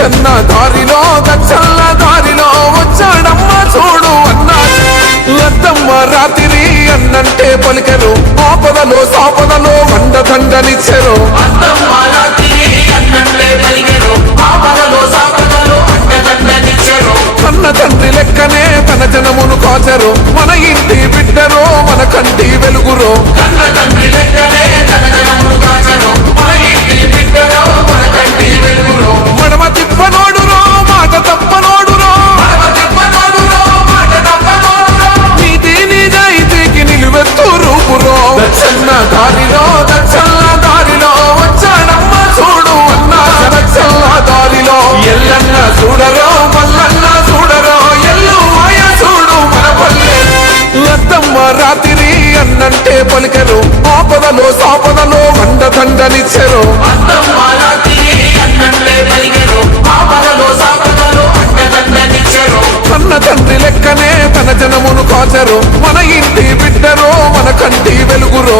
దచ్చన్న దారిలో దచ్చన్న దారిలో వచ్చాడమ్మ చూడు అన్నా అద్దమ్మ రాత్రి అన్నంటే పలికెరు ఆపదలో సాపదలో అండదండనిచ్చెరు కన్న తండ్రి లెక్కనే తన జనమును కాచరు మన ఇంటి బిడ్డరో మన కంటి వెలుగురో మడమ తిప్పనోడురో మాట తప్పనోడురో నీతి నిజాయితీకి నిలువెత్తు రూపురో దచ్చన్న దారిలో వచ్చాడమ్మ చూడు అన్నా దచ్చన్న దారిలో ఎల్లన్న చూడరో మల్లన్న చూడరో ఎల్లు మాయ చూడు మన పల్లె అద్దమ్మ రాత్రి అన్నంటే పలికెరు ఆపదలో సాపదలో అండదండనిచ్చెరు కన్న తండ్రి లెక్కనే తన జనమును కాచరు మన ఇంటి బిడ్డరో మన కంటి వెలుగురో